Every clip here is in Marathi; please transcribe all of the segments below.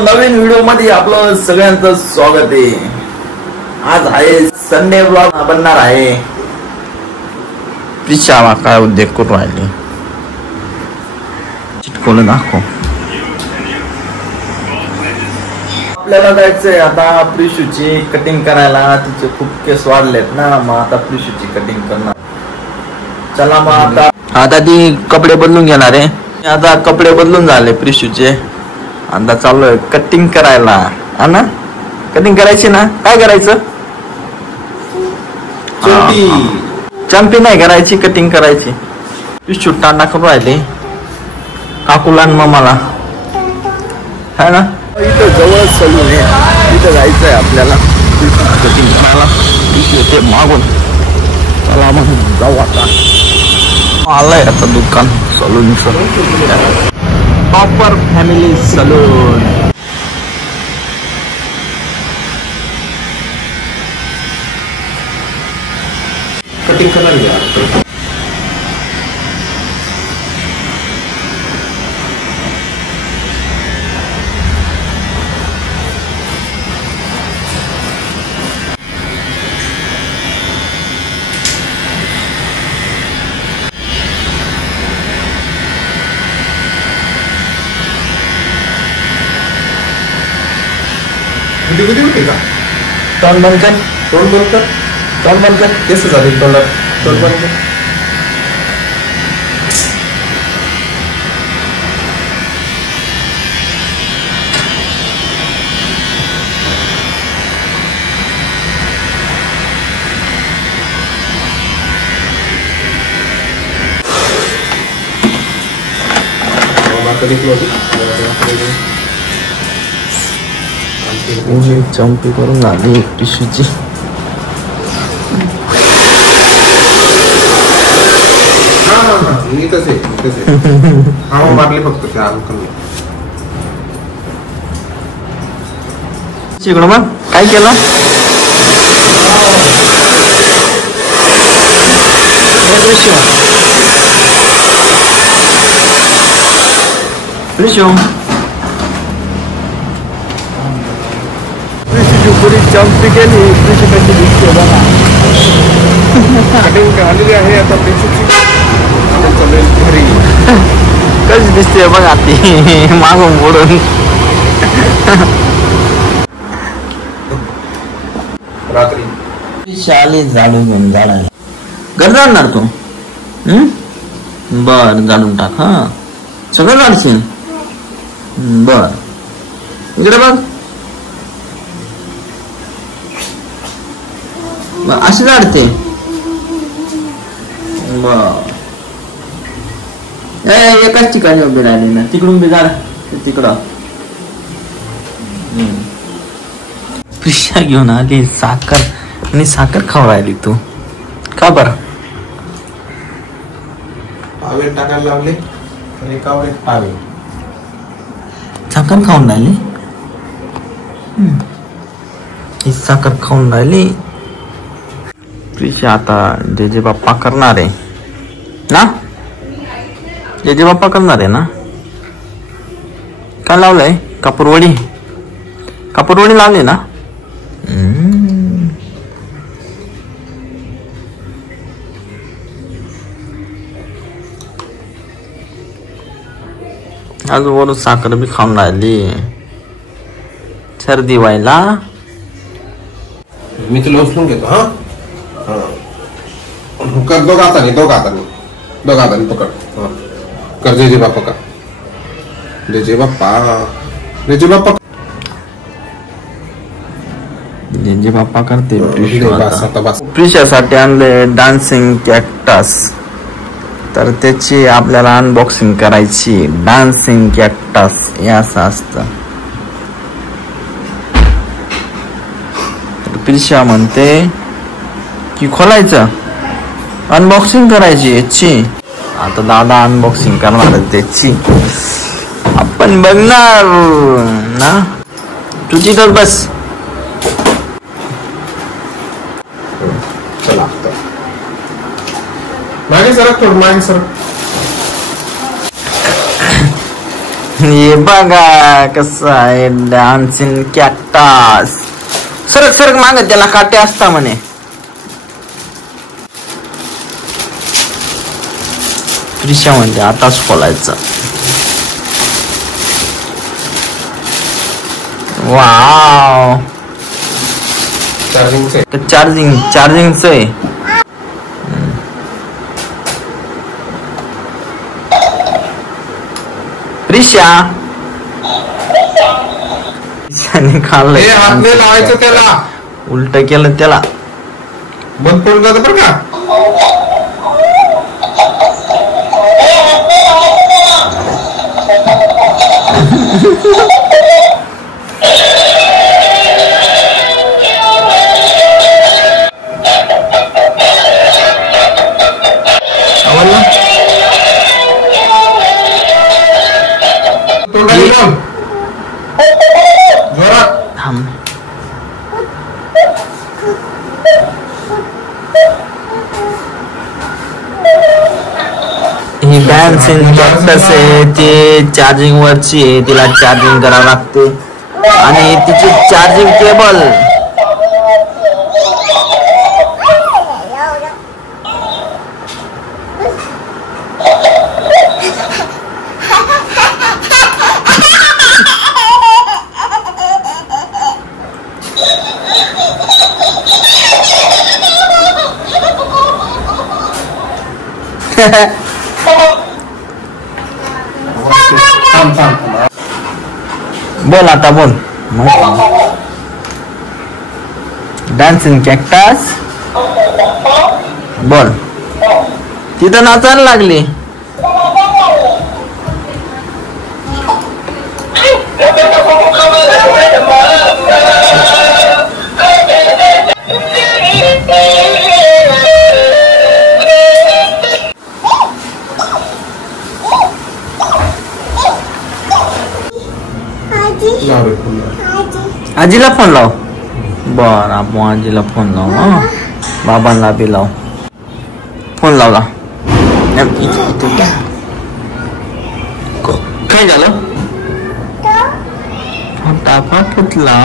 नवीन व्हिडिओ मध्ये आपलं सगळ्यांचं स्वागत आहे। आज आहे संडे ब्लॉग बनणार आहे। पिशावा काय उद्योग करून राहिले चिटकोलं दाखव। आपल्याला जायचंय आता प्रिशूची कटिंग करायला। तिचे खूप केस वाढलेत ना, मग आता प्रिशूची कटिंग करणार। चला मग आता ती कपडे बदलून घेणार आहे। आता कपडे बदलून झाले प्रिशूचे, आता चाललोय कटिंग करायला। हा ना, कटिंग करायची ना। काय करायचं? चंपी नाही करायची, कटिंग करायची। प्रिशू टाटा करून राहिले काकूला आणि मामाला, है ना। इथं जवळ सलून आहे, इथं जायचंय आपल्याला कटिंग करायला। येते मागून, चला मग जाऊ। आता आलंय आता दुकान सलूनचं, प्रॉपर फॅमिली सलून। कटिंग करायला तोंड बंद कर, तोंड बंद कर, तोंड बंद कर। केस झाले तोंडात, तोंड बंद कर। चंपी करून आली टिश्यूची। मारली फक्त इकडं मग काय केलं? पुरी चंपी केली। प्रिशू कशी दिसते बघा, कटिंग आलेली आहे आता प्रिशूची। घरी कशी दिसते बघा ती मागून पुढून। रात्री शाली झाडू घेऊन झाडायला घर जाणार तू? बर झाडून टाक। हा सगळं झाडशील। बर इकडे बघ, अशी झाडते। एकाच ठिकाणी उभी राहिली ना, तिकडून बी झाड तिकडं। पिशा घेऊन आली साखर, आणि साखर खाऊ राहिली तू का बर? पावे टाकायला लावले आणि एकावर एक पावे साखर खाऊन राहिली। ही साखर खाऊन राहिली। प्रिशा आता जेजे बाप्पा करणार आहे ना, जेजे बाप्पा करणार आहे ना। काय लावलंय? कापूरवडी, कापूरवडी लावली ना। आज वरून साखर बी खाऊन राहिली, सर्दी व्हायला। मी तुला उचलून घेतो। हा कर, दोघ हाताने पकड। कर जय जय बाप्पा का, जय जय बाप्पा, जय जय बाप्पा, जय जय बाप्पा करते। प्रिशासाठी आणले डान्सिंग कॅक्टस, तर त्याची आपल्याला अनबॉक्सिंग करायची। डान्सिंग कॅक्टस हे असं असतं। प्रिशा म्हणते की खोलायचं, अनबॉक्सिंग करायची याची। आता दादा अनबॉक्सिंग करणार त्याची, आपण बघणार ना। तू तिथं बस। चला मागे सरक, थोडं मागे सरक। हे बघा कसं आहे डान्सिंग कॅक्टस. सरक सरक माग, त्याला काटे असता म्हणे. प्रिशा म्हणते आताच खोलायचं. वाव, चार्जिंगच आहे. प्रिशा खाल्लंय, हात नाही लावायचं त्याला, उलट केलं त्याला. बंद पडून जातं बरं का. ही डान्सिंग कॅक्टस आहे, ती चार्जिंग वरची आहे, तिला चार्जिंग करावं लागते. आणि तिची चार्जिंग केबल बोल आता बोल. डान्सिंग कॅक्टस बोल. तिथं नाचायला लागली. आजीला फोन लाव. बर, आपण आजीला फोन लाव. बाबांना बी लाव. फोन लावला. काय झालं? टाका फुटला.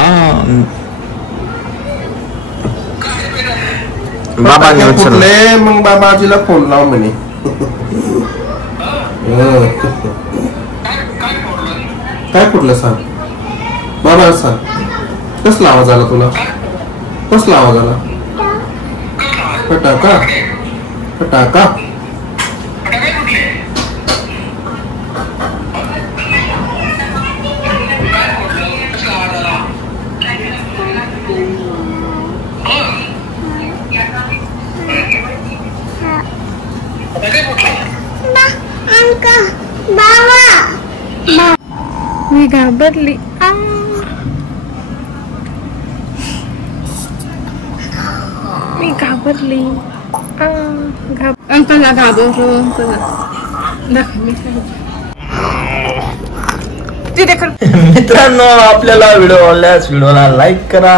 बाबांनी उचलले. मग बाबा आजीला फोन लाव म्हणे. काय फुटलं सांग बाबा, सांग. कसला आवाज आला तुला? कसला आवाज आला? फटाका फटाका. मी घाबरली. मी घाबरली. अंकलला घाबरलो. मित्रांनो, आपल्याला व्हिडिओ आवडल्यास व्हिडिओला लाईक करा,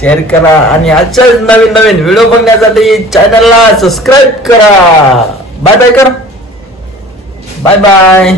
शेअर करा आणि आजच्या नवीन नवीन व्हिडिओ बघण्यासाठी चॅनलला सबस्क्राईब करा. बाय बाय कर. Bye bye.